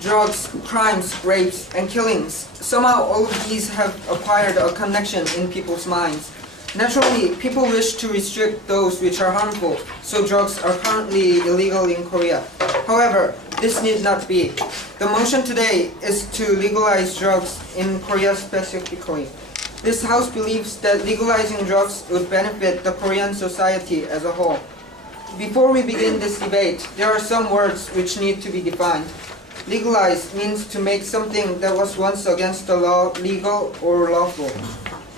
drugs, crimes, rapes, and killings. Somehow all of these have acquired a connection in people's minds. Naturally, people wish to restrict those which are harmful, so drugs are currently illegal in Korea. However, this need not be. The motion today is to legalize drugs in Korea specifically. This House believes that legalizing drugs would benefit the Korean society as a whole. Before we begin this debate, there are some words which need to be defined. Legalize means to make something that was once against the law legal or lawful.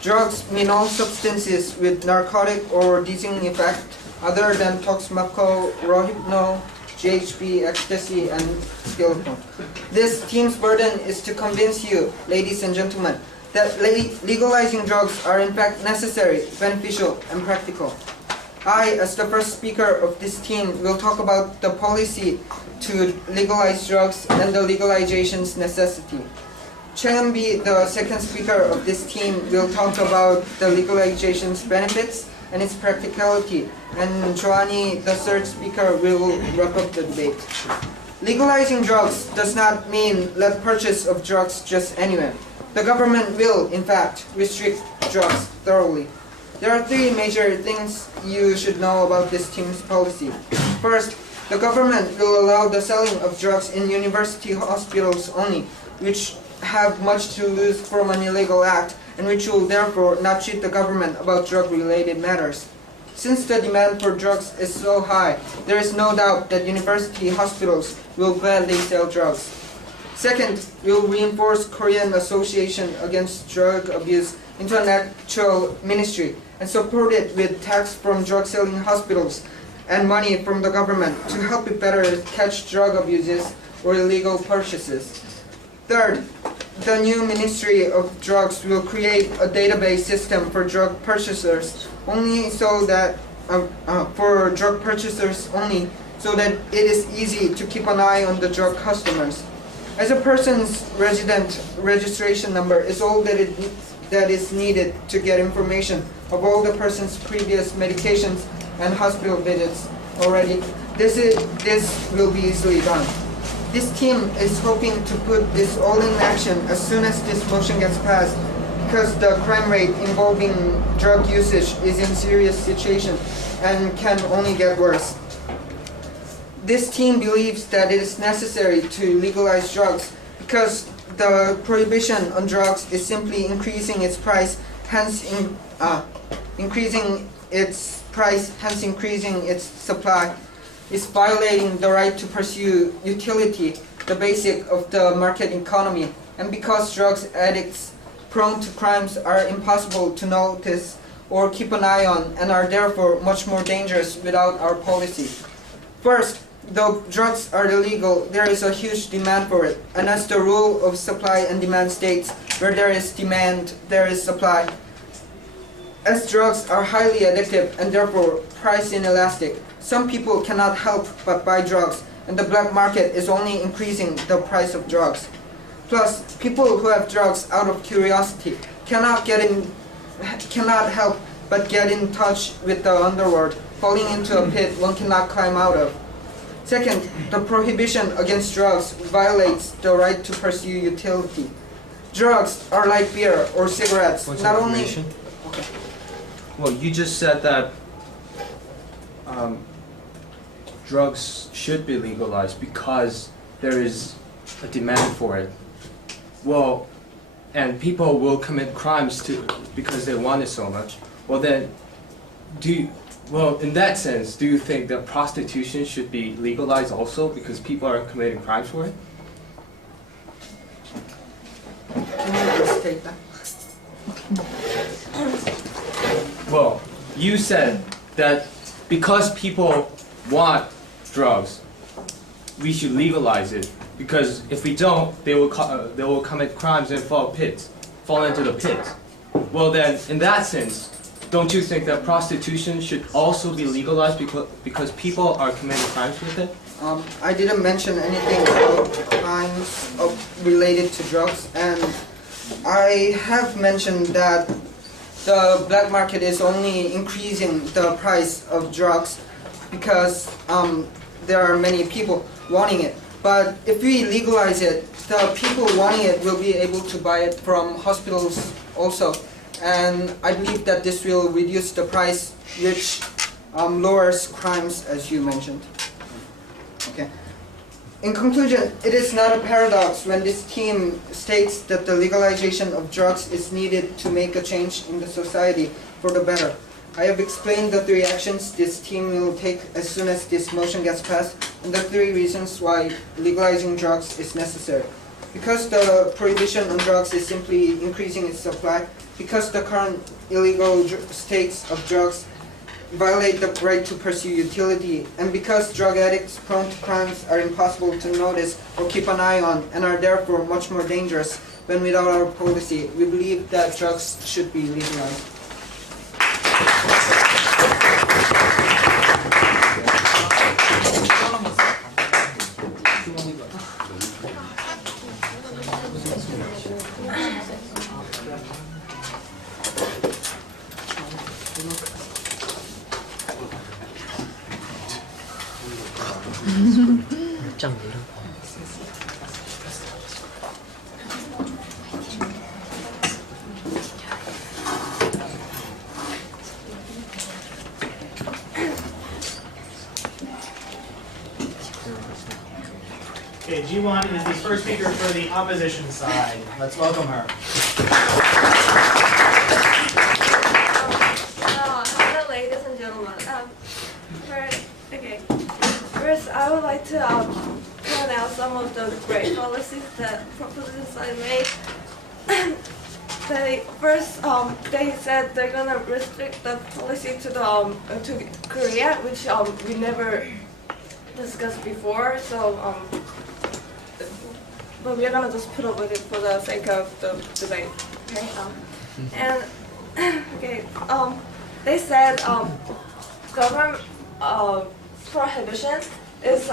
Drugs mean all substances with narcotic or dizzying effect other than toxmaco, rohypnol, GHB, ecstasy, and skeleton. This team's burden is to convince you, ladies and gentlemen, that legalizing drugs are in fact necessary, beneficial, and practical. I, as the first speaker of this team, will talk about the policy to legalize drugs and the legalization's necessity. Chang-bi, the second speaker of this team, will talk about the legalization's benefits and its practicality, and Joanny, the third speaker, will wrap up the debate. Legalizing drugs does not mean let purchase of drugs just anywhere. The government will, in fact, restrict drugs thoroughly. There are three major things you should know about this team's policy. First, the government will allow the selling of drugs in university hospitals only, which have much to lose from an illegal act, and which will therefore not cheat the government about drug-related matters. Since the demand for drugs is so high, there is no doubt that university hospitals will gladly sell drugs. Second, we will reinforce Korean Association Against Drug Abuse into an actual ministry and support it with tax from drug-selling hospitals and money from the government to help it better catch drug abuses or illegal purchases. Third, the new Ministry of Drugs will create a database system for drug purchasers only so that it is easy to keep an eye on the drug customers. As a person's resident registration number is all that is needed to get information of all the person's previous medications and hospital visits already, this will be easily done. This team is hoping to put this all in action as soon as this motion gets passed, because the crime rate involving drug usage is in serious situation and can only get worse. This team believes that it is necessary to legalize drugs because the prohibition on drugs is simply increasing its price, hence increasing its supply. Is violating the right to pursue utility, the basic of the market economy, and because drugs addicts prone to crimes are impossible to notice or keep an eye on and are therefore much more dangerous without our policy. First, though drugs are illegal, there is a huge demand for it, and as the rule of supply and demand states, where there is demand, there is supply. As drugs are highly addictive and therefore price inelastic, some people cannot help but buy drugs, and the black market is only increasing the price of drugs. Plus, people who have drugs out of curiosity cannot help but get in touch with the underworld, falling into a pit one cannot climb out of. Second, the prohibition against drugs violates the right to pursue utility. Drugs are like beer or cigarettes, not only... Okay. Well, you just said that drugs should be legalized because there is a demand for it. Well, and people will commit crimes because they want it so much. Well then, in that sense, do you think that prostitution should be legalized also because people are committing crimes for it? Can you just take that? Well, you said that because people want drugs, we should legalize it. Because if we don't, they will commit crimes and fall into the pit. Well then, in that sense, don't you think that prostitution should also be legalized because people are committing crimes with it? I didn't mention anything about crimes related to drugs, and I have mentioned that the black market is only increasing the price of drugs because there are many people wanting it. But if we legalize it, the people wanting it will be able to buy it from hospitals also. And I believe that this will reduce the price, which lowers crimes, as you mentioned. Okay. In conclusion, it is not a paradox when this team states that the legalization of drugs is needed to make a change in the society for the better. I have explained the 3 actions this team will take as soon as this motion gets passed, and the 3 reasons why legalizing drugs is necessary. Because the prohibition on drugs is simply increasing its supply, because the current illegal states of drugs violate the right to pursue utility, and because drug addicts prone to crimes are impossible to notice or keep an eye on and are therefore much more dangerous when without our policy, we believe that drugs should be legalized. Okay, Daewon is the first speaker for the opposition side. Let's welcome her. Hello, ladies and gentlemen. First, I would like to point out some of the great policies that propositions I made. They said they're gonna restrict the policy to the to Korea, which we never discussed before. So but we're gonna just put up with it for the sake of the debate. Okay. And okay. They said government prohibition is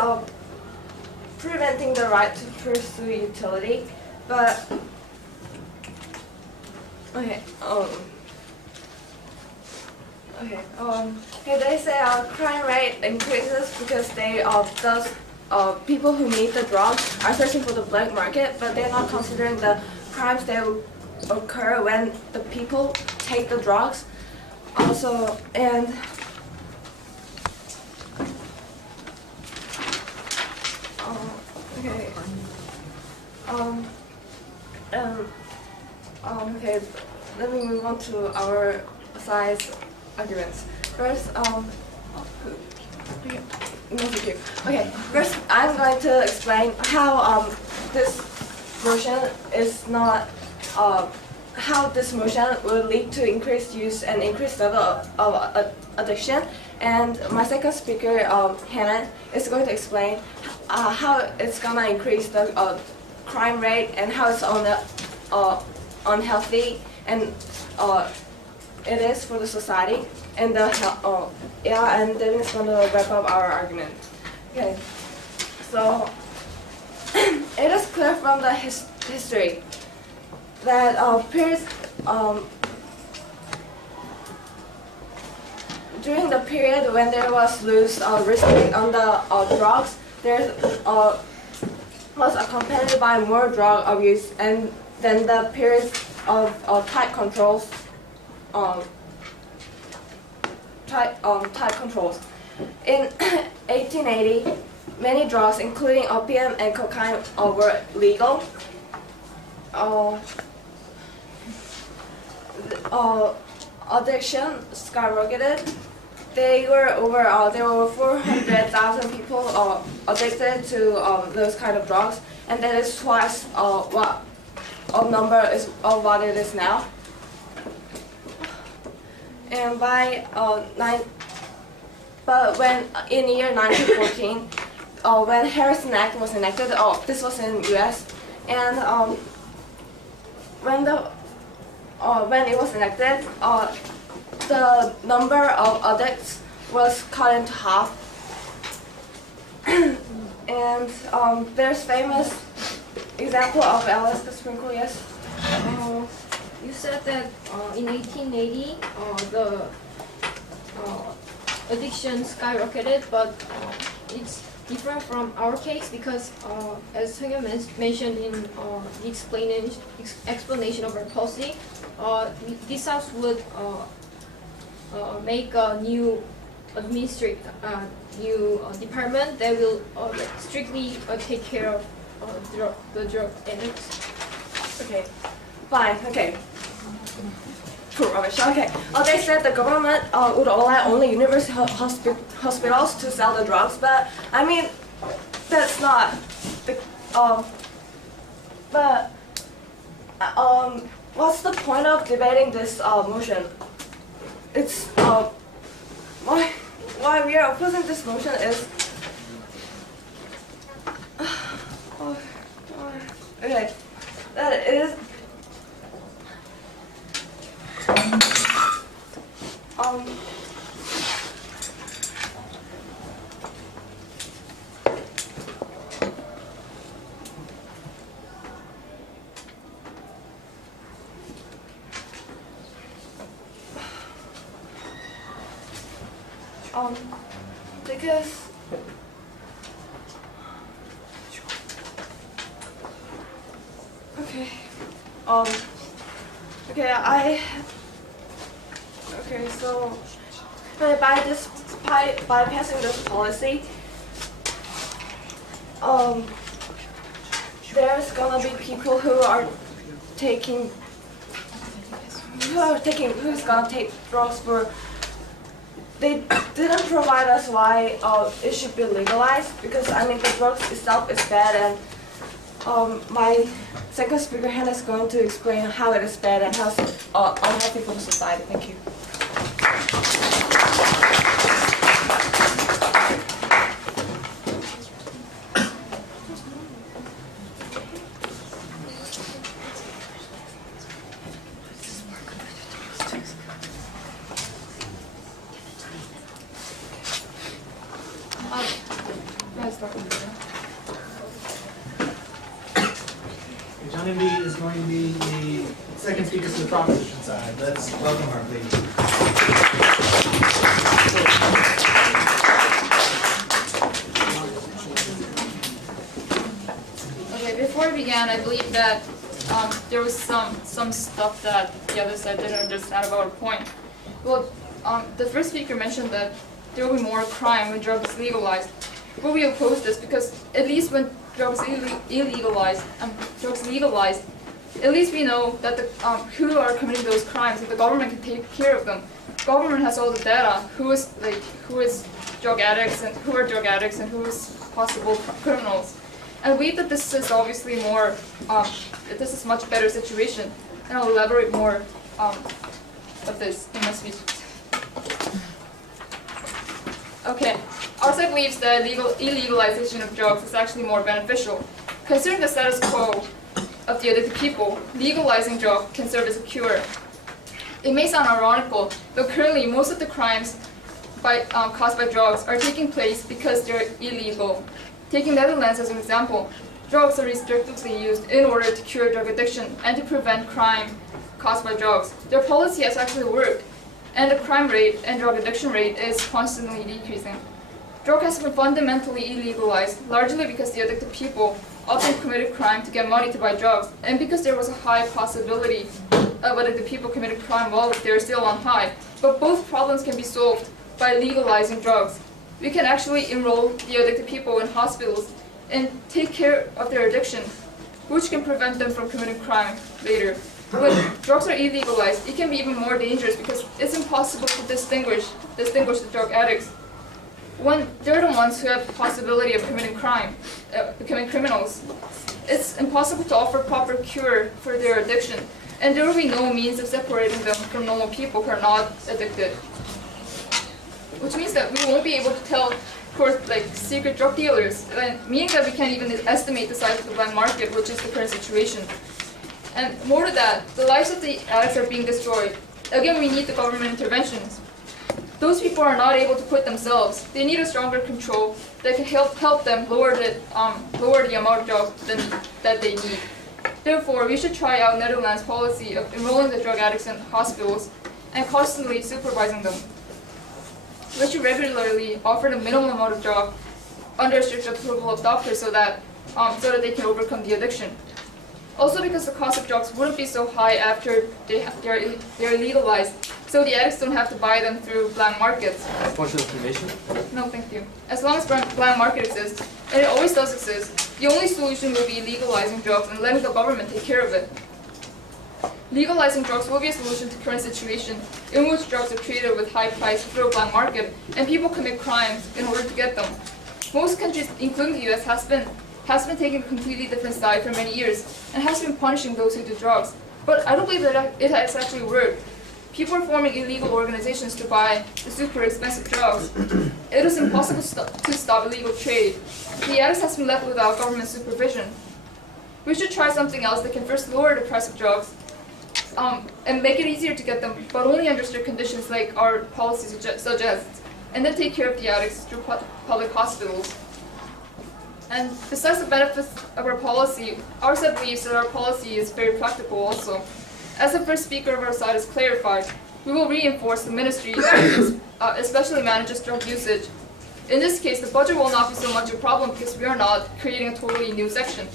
preventing the right to pursue utility, but okay. They say crime rate increases because people who need the drugs are searching for the black market, but they're not considering the crimes that will occur when the people take the drugs. Also, and let me move on to our side's arguments. First, first I'm going to explain how this motion is not how this motion will lead to increased use and increased level of addiction. And my second speaker, Hannah, is going to explain how it's gonna increase the crime rate and how it's unhealthy and it is for the society. And and then it's gonna wrap up our argument. Okay, so it is clear from the history that during the period when there was loose restriction on the drugs, there was accompanied by more drug abuse, and then the period of tight controls. Tight controls. In 1880, many drugs, including opium and cocaine, were legal. Addiction skyrocketed. There were over 400,000 people addicted to those kind of drugs, and that is twice what it is now. And when in the year 1914, when Harrison Act was enacted, this was in U.S. and when it was enacted, the number of addicts was cut into half. And there's famous example of Alaska Sprinkle, yes? You said that in 1880, addiction skyrocketed, but it's different from our case because, as Sung-yeon mentioned in the explanation of our policy, this house would make a new department that will strictly take care of the drug addicts. Okay, fine. Okay. Poor rubbish. Okay. They said the government would allow only university hospitals to sell the drugs, but I mean, that's not the. But what's the point of debating this motion? It's why we are opposing this motion is. Okay, that it is. Because okay, so by passing this policy, there's gonna be people who's gonna take drugs for. They didn't provide us why it should be legalized, because I mean the drugs itself is bad, and my second speaker Hannah is going to explain how it is bad and how it's unhealthy for the society. Thank you. Johnny Lee is going to be the second speaker to the proposition side. Let's welcome her, please. Okay, before we began, I believe that there was some stuff that the other side didn't understand about our point. Well, the first speaker mentioned that there will be more crime when drugs is legalized. But we oppose this because at least when drugs legalized, at least we know that who are committing those crimes, and the government can take care of them. Government has all the data, who is drug addicts and who are drug addicts and who is possible criminals. And I believe that this is obviously more, this is much better situation. And I'll elaborate more of this in my speech. Okay, our side believes that illegalization of drugs is actually more beneficial. Considering the status quo of the addicted people, legalizing drugs can serve as a cure. It may sound ironical, but currently most of the crimes caused by drugs are taking place because they're illegal. Taking Netherlands as an example, drugs are restrictively used in order to cure drug addiction and to prevent crime caused by drugs. Their policy has actually worked, and the crime rate and drug addiction rate is constantly decreasing. Drug has been fundamentally illegalized, largely because the addicted people often committed crime to get money to buy drugs, and because there was a high possibility of addicted people committing crime while they're still on high. But both problems can be solved by legalizing drugs. We can actually enroll the addicted people in hospitals and take care of their addiction, which can prevent them from committing crime later. When drugs are illegalized, it can be even more dangerous because it's impossible to distinguish the drug addicts. When they're the ones who have the possibility of committing crime, becoming criminals, it's impossible to offer proper cure for their addiction, and there will be no means of separating them from normal people who are not addicted. Which means that we won't be able to tell, of course, like secret drug dealers, meaning that we can't even estimate the size of the black market, which is the current situation. And more to that, the lives of the addicts are being destroyed. Again, we need the government interventions. Those people are not able to quit themselves. They need a stronger control that can help them lower the amount of drugs that they need. Therefore, we should try out Netherlands' policy of enrolling the drug addicts in hospitals and constantly supervising them. which should regularly offer the minimum amount of drug under strict approval of doctors so that they can overcome the addiction. Also because the cost of drugs wouldn't be so high after they're legalized, so the addicts don't have to buy them through black markets. Want the information? No, thank you. As long as black market exists, and it always does exist, the only solution will be legalizing drugs and letting the government take care of it. Legalizing drugs will be a solution to the current situation in which drugs are traded with high price through a black market and people commit crimes in order to get them. Most countries, including the US, has been taking a completely different side for many years and has been punishing those who do drugs. But I don't believe that it has actually worked. People are forming illegal organizations to buy the super expensive drugs. It is impossible to stop illegal trade. The addicts have been left without government supervision. We should try something else that can first lower the price of drugs and make it easier to get them, but only under strict conditions like our policy suggests, and then take care of the addicts through public hospitals. And besides the benefits of our policy, our side believes that our policy is very practical also. As the first speaker of our side has clarified, we will reinforce the ministry that especially manages drug usage. In this case, the budget will not be so much a problem because we are not creating a totally new section.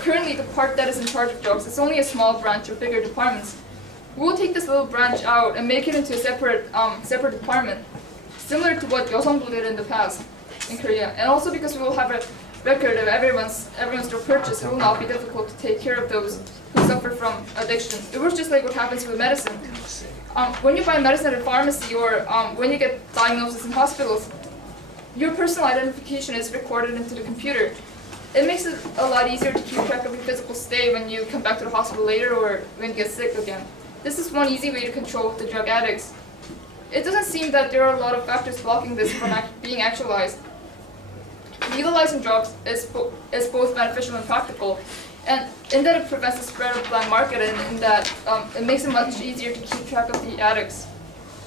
Currently, the part that is in charge of drugs is only a small branch of bigger departments. We will take this little branch out and make it into a separate department, similar to what Yosongbu did in the past in Korea. And also because we will have a record of everyone's drug purchase, it will not be difficult to take care of those who suffer from addiction. It works just like what happens with medicine. When you buy medicine at a pharmacy or when you get diagnosis in hospitals, your personal identification is recorded into the computer. It makes it a lot easier to keep track of your physical state when you come back to the hospital later or when you get sick again. This is one easy way to control the drug addicts. It doesn't seem that there are a lot of factors blocking this from being actualized. Legalizing drugs is both beneficial and practical, and in that it prevents the spread of the black market and in that it makes it much easier to keep track of the addicts.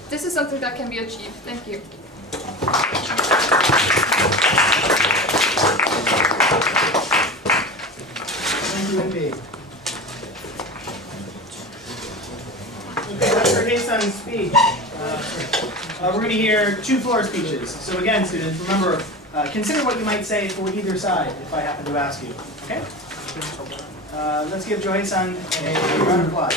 This is something that can be achieved. Thank you. Thank you, indeed. Okay, after Hae-sun's speech, we're going to hear two floor speeches. So again, students, remember, consider what you might say for either side if I happen to ask you. Okay? Let's give Joe-Hae-sun a round of applause.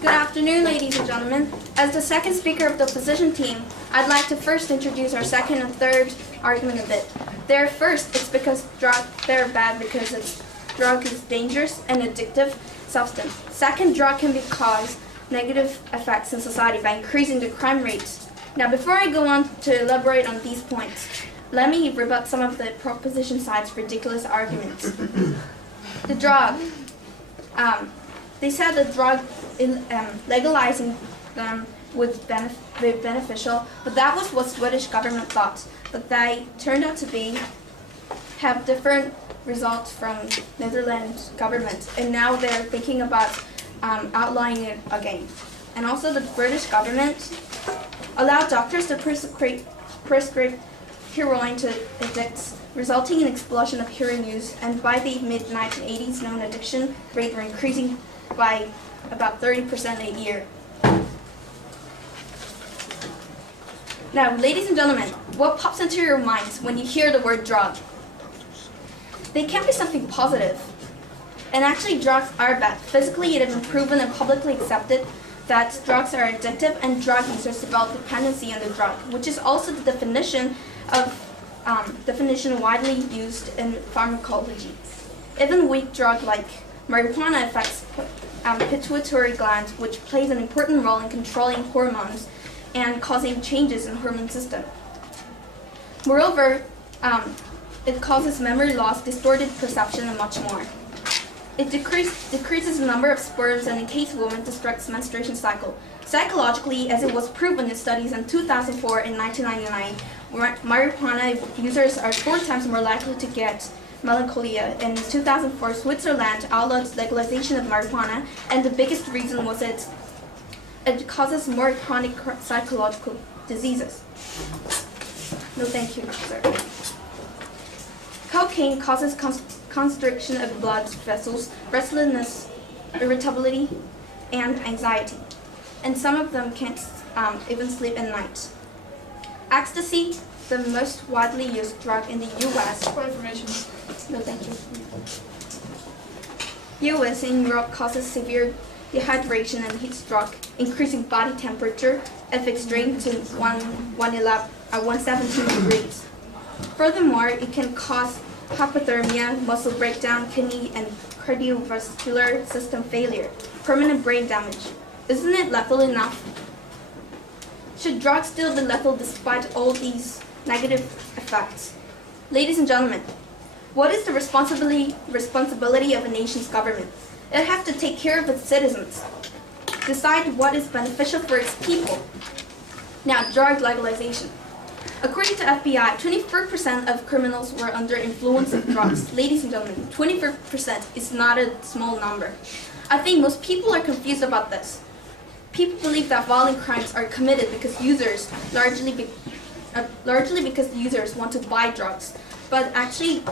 Good afternoon, ladies and gentlemen. As the second speaker of the opposition team, I'd like to first introduce our second and third argument a bit. First, it's because they're bad because drug is dangerous and addictive substance. Second, drug can cause negative effects in society by increasing the crime rates. Now, before I go on to elaborate on these points, let me rebut some of the proposition side's ridiculous arguments. The drug. They said the drug, legalizing them would be beneficial, but that was what Swedish government thought. But they turned out to have different results from Netherlands government, and now they're thinking about outlawing it again. And also the British government allowed doctors to prescribe heroin to addicts, resulting in explosion of heroin use, and by the mid-1980s, known addiction rate were increasing by about 30% a year. Now, ladies and gentlemen, what pops into your minds when you hear the word drug? They can't be something positive. And actually, drugs are bad. Physically, it has been proven and publicly accepted that drugs are addictive and drug users develop dependency on the drug, which is also the definition widely used in pharmacology. Even weak drug like marijuana affects pituitary gland, which plays an important role in controlling hormones and causing changes in the hormone system. Moreover, it causes memory loss, distorted perception, and much more. It decreases the number of sperms and, in case of women, disrupts menstruation cycle. Psychologically, as it was proven in studies in 2004 and 1999, marijuana users are 4 times more likely to get melancholia. In 2004, Switzerland outlawed legalization of marijuana, and the biggest reason was it causes more chronic psychological diseases. No, thank you, sir. Cocaine causes constriction of blood vessels, restlessness, irritability, and anxiety, and some of them can't even sleep at night. Ecstasy, the most widely used drug in the U.S. For information. No, thank you. U.S. and Europe causes severe dehydration and heat stroke, increasing body temperature if extreme to 117 degrees. Furthermore, it can cause hypothermia, muscle breakdown, kidney and cardiovascular system failure, permanent brain damage. Isn't it lethal enough? Should drugs still be lethal despite all these negative effects? Ladies and gentlemen, what is the responsibility of a nation's government? It has to take care of its citizens, decide what is beneficial for its people. Now, drug legalization. According to FBI, 24% of criminals were under influence of drugs. Ladies and gentlemen, 24% is not a small number. I think most people are confused about this. People believe that violent crimes are committed because users, largely because users want to buy drugs, but actually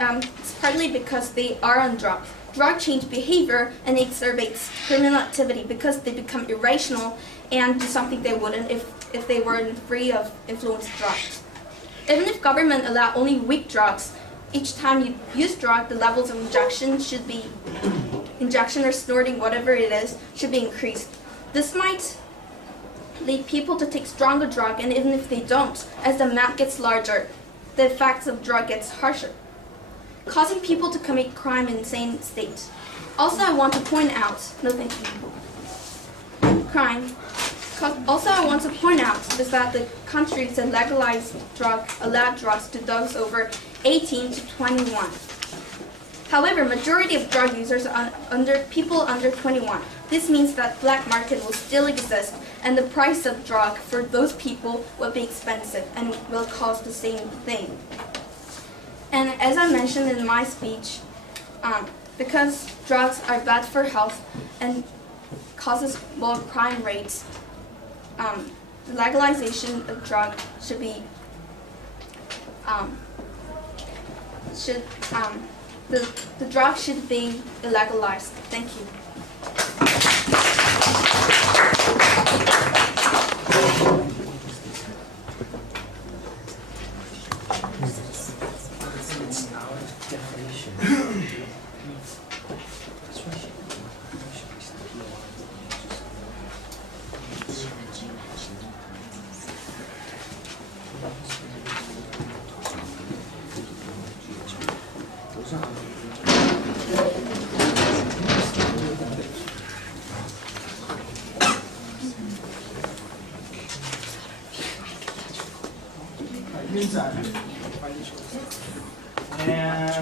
it's partly because they are on drugs. Drugs change behavior and exacerbates criminal activity because they become irrational and do something they wouldn't if they weren't free of influenced drugs. Even if government allow only weak drugs, each time you use drug, the levels of injection or snorting, whatever it is, should be increased. This might lead people to take stronger drug, and even if they don't, as the amount gets larger, the effects of drug gets harsher, causing people to commit crime in insane state. Also, I want to point out, Also, I want to point out is that the countries that legalize allow drugs to those over 18 to 21. However, majority of drug users are people under 21. This means that black market will still exist, and the price of drug for those people will be expensive and will cost the same thing. And as I mentioned in my speech, because drugs are bad for health and causes more crime rates, legalization of drug should be the drug should be legalized. Thank you. Inside. And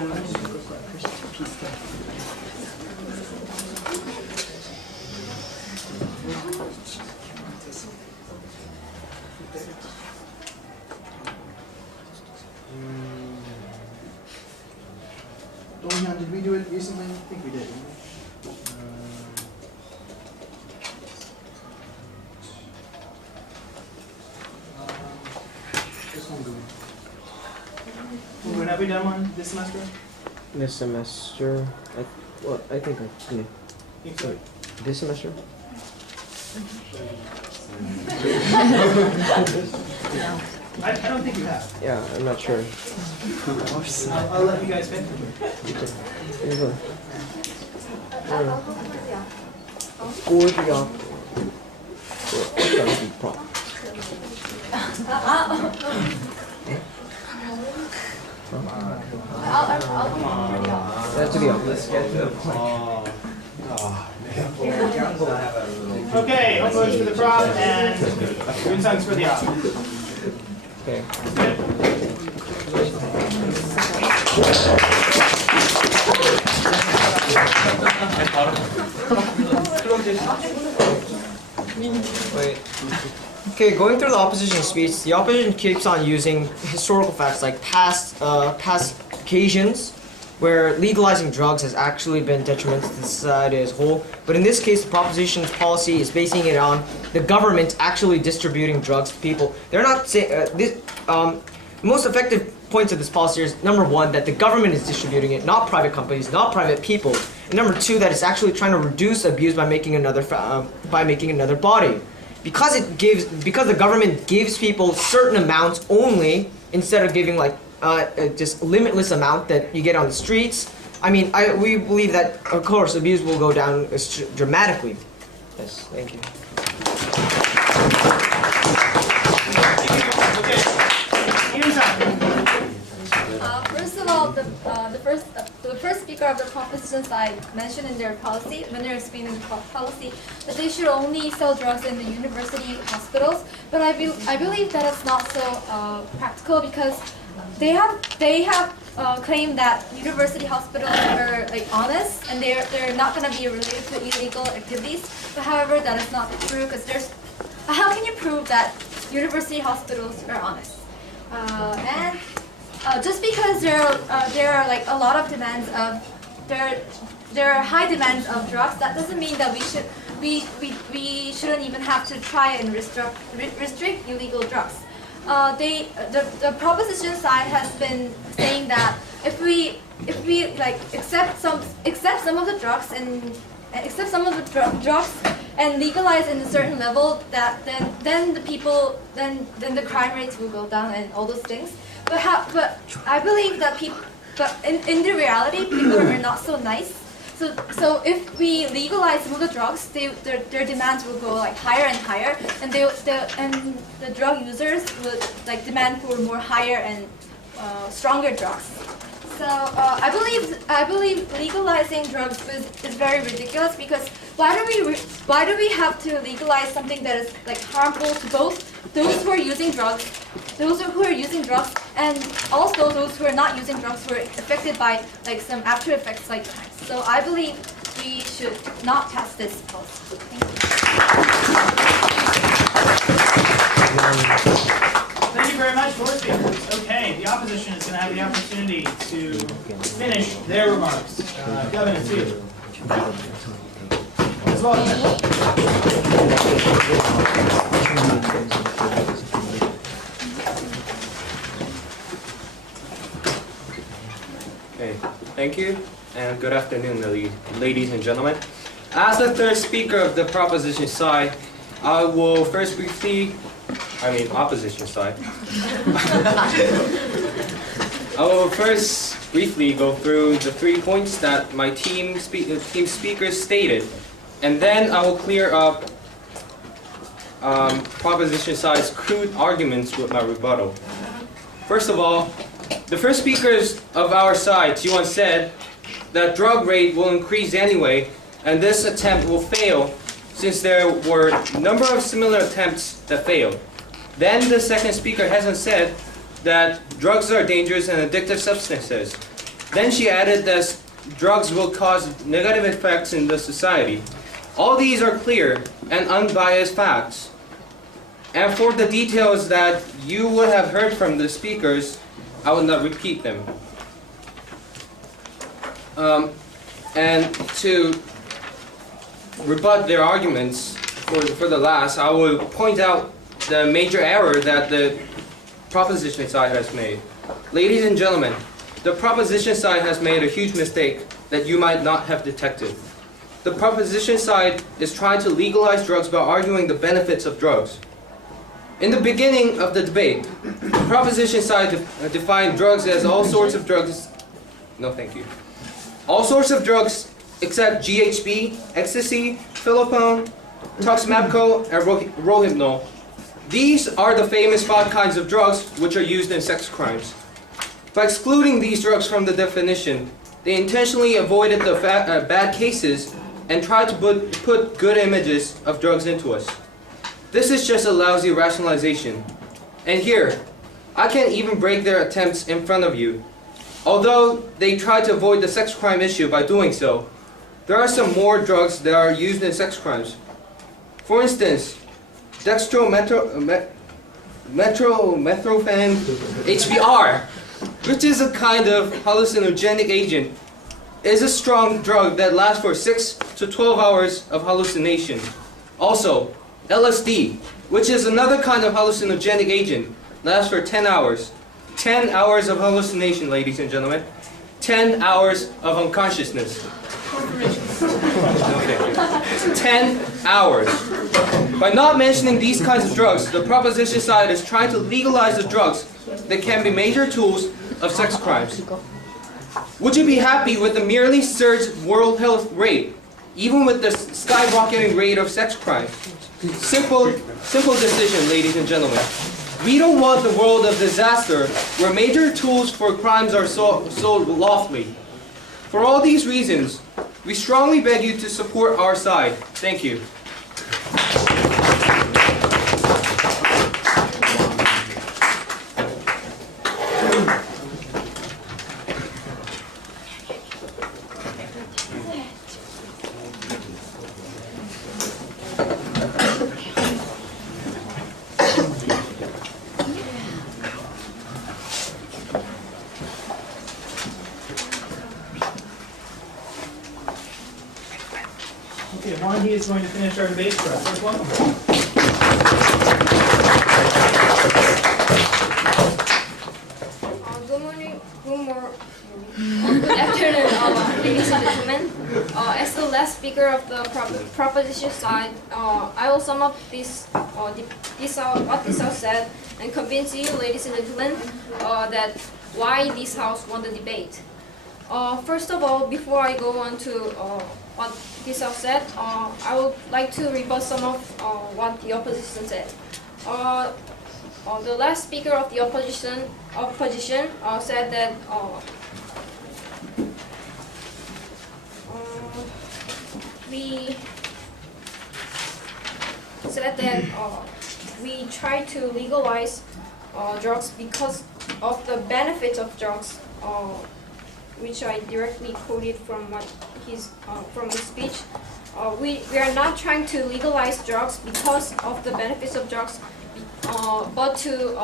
Daewon, did we do it recently? I think we did. This one going. when have we done one this semester? This semester, I think yeah. Sorry. This semester? I don't think you have. Yeah, I'm not sure. I'll let you guys pick. Here you go. For the prop. That's the let's get to the point. Okay, one votes for the prop and Yun-sung's for the op. Okay. Wait. Okay, going through the opposition speech, the opposition keeps on using historical facts like past occasions where legalizing drugs has actually been detrimental to the society as a whole. But in this case, the proposition's policy is basing it on the government actually distributing drugs to people. They're not saying most effective points of this policy is number one, that the government is distributing it, not private companies, not private people. And number two, that it's actually trying to reduce abuse by making another body, because the government gives people certain amounts only instead of giving like just limitless amount that you get on the streets. I mean, we believe that of course abuse will go down dramatically. Yes, thank you. First of all, the first speaker of the proposition side mentioned in their policy, when they're explaining the policy, that they should only sell drugs in the university hospitals. But I believe that it's not so practical, because they have claimed that university hospitals are like honest and they're not going to be related to illegal activities. But however, that is not true, because how can you prove that university hospitals are honest? Just because there are like a lot of demands of there are high demands of drugs, that doesn't mean that we shouldn't even have to try and restrict illegal drugs. The proposition side has been saying that if we like accept some of the drugs and legalize in a certain level, that then the crime rates will go down and all those things. But I believe that in the reality, people are not so nice. So if we legalize some of the drugs, their demands will go like higher and higher, and the drug users would like demand for more higher and stronger drugs. So I believe legalizing drugs is very ridiculous, because why do we have to legalize something that is like harmful to both those who are using drugs, and also those who are not using drugs, who are affected by like some after effects like that. So I believe we should not pass this policy. Thank you very much, board speakers. Okay, the opposition is going to have the opportunity to finish their remarks. Daewon, it's you. As well as Okay, thank you, and good afternoon, ladies and gentlemen. As the third speaker of the proposition side, I will first opposition side. I will first briefly go through the 3 points that my team speakers stated, and then I will clear up proposition side's crude arguments with my rebuttal. First of all, the first speakers of our side, Daewon, said that drug rate will increase anyway, and this attempt will fail since there were a number of similar attempts that failed. Then the second speaker, Hae-sun, said that drugs are dangerous and addictive substances. Then she added that drugs will cause negative effects in the society. All these are clear and unbiased facts. And for the details that you would have heard from the speakers, I will not repeat them. And to rebut their arguments for the last, I will point out the major error that the proposition side has made. Ladies and gentlemen, the proposition side has made a huge mistake that you might not have detected. The proposition side is trying to legalize drugs by arguing the benefits of drugs. In the beginning of the debate, the proposition side defined drugs as all sorts of drugs. No, thank you. All sorts of drugs except GHB, ecstasy, philopone, toxmapco, and rohypnol. These are the famous 5 kinds of drugs which are used in sex crimes. By excluding these drugs from the definition, they intentionally avoided the bad cases and tried to put good images of drugs into us. This is just a lousy rationalization. And here, I can't even break their attempts in front of you. Although they tried to avoid the sex crime issue by doing so, there are some more drugs that are used in sex crimes. For instance, dextromethorphan HBr, which is a kind of hallucinogenic agent, is a strong drug that lasts for 6 to 12 hours of hallucination. Also, LSD, which is another kind of hallucinogenic agent, lasts for 10 hours. 10 hours of hallucination, ladies and gentlemen. 10 hours of unconsciousness. Okay. 10 hours. By not mentioning these kinds of drugs, the proposition side is trying to legalize the drugs that can be major tools of sex crimes. Would you be happy with the merely surged world health rate, even with the skyrocketing rate of sex crimes? Simple decision, ladies and gentlemen. We don't want the world of disaster where major tools for crimes are sold lawfully. For all these reasons, we strongly beg you to support our side. Thank you. Okay, Juan, he is going to finish our debate for us. Let's welcome him. Good afternoon, ladies and gentlemen. As the last speaker of the proposition side, I will sum up what this house said and convince you, ladies and gentlemen, that why this house won the debate. First of all, before I go on to what this house said, I would like to rebut some of what the opposition said. The last speaker of the opposition said that we try to legalize drugs because of the benefits of drugs, which I directly quoted from his speech. We are not trying to legalize drugs because of the benefits of drugs, but to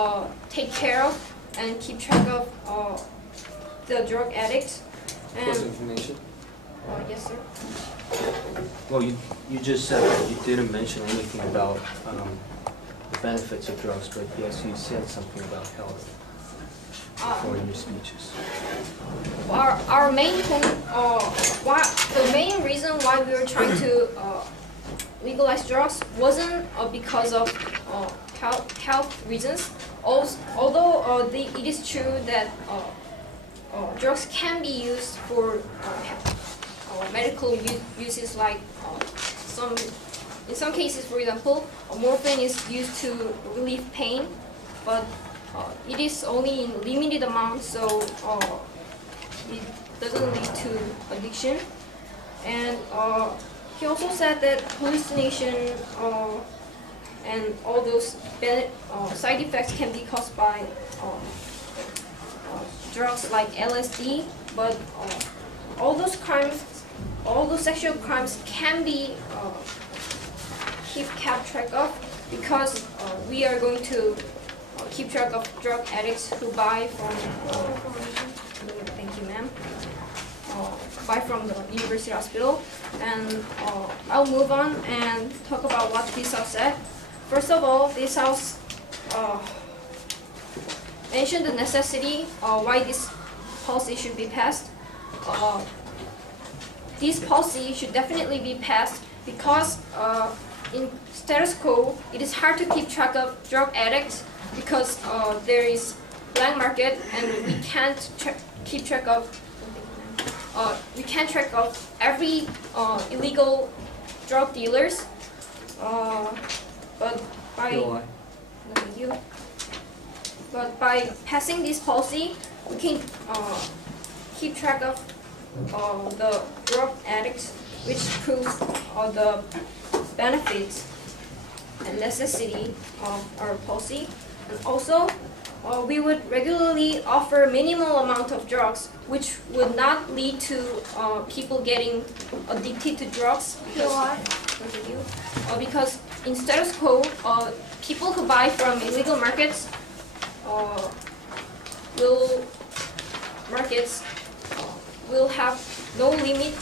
take care of and keep track of the drug addicts. Cross information. Yes, sir. Well, you just said that you didn't mention anything about the benefits of drugs, but yes, you said something about health before in your speeches. Our main point, the main reason why we were trying to legalize drugs wasn't because of health reasons. Although it is true that drugs can be used for medical uses, like in some cases, for example, morphine is used to relieve pain, but it is only in limited amount, so it doesn't lead to addiction. And he also said that hallucination and all those side effects can be caused by drugs like LSD, but all those sexual crimes can be kept track of, because we are going to keep track of drug addicts who buy from thank you, ma'am, buy from the university hospital. And I'll move on and talk about what this house said. First of all, this house mentioned the necessity why this policy should be passed. This policy should definitely be passed because in status quo, it is hard to keep track of drug addicts because there is black market and we can't keep track of every illegal drug dealers. But by passing this policy, we can keep track of the drug addicts, which proves the benefits and necessity of our policy. And also, we would regularly offer minimal amount of drugs, which would not lead to people getting addicted to drugs. Because in status quo, people who buy from illegal markets will have no limit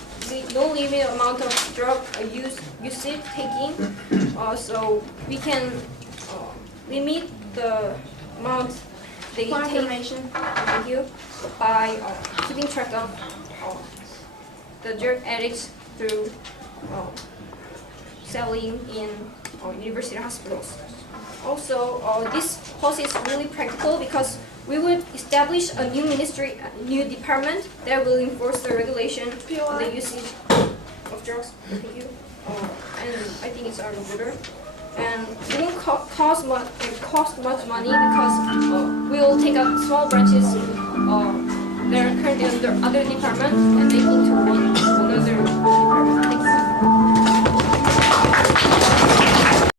amount of drug usage taking. So we can limit the amount they take by keeping track of the drug addicts through selling in university hospitals. Also, this policy is really practical because we would establish a new ministry, a new department that will enforce the regulation on the usage of drugs. Thank you. And I think it's out of order. And it won't cost much money because we will take up small branches that are currently under other departments and make into another department.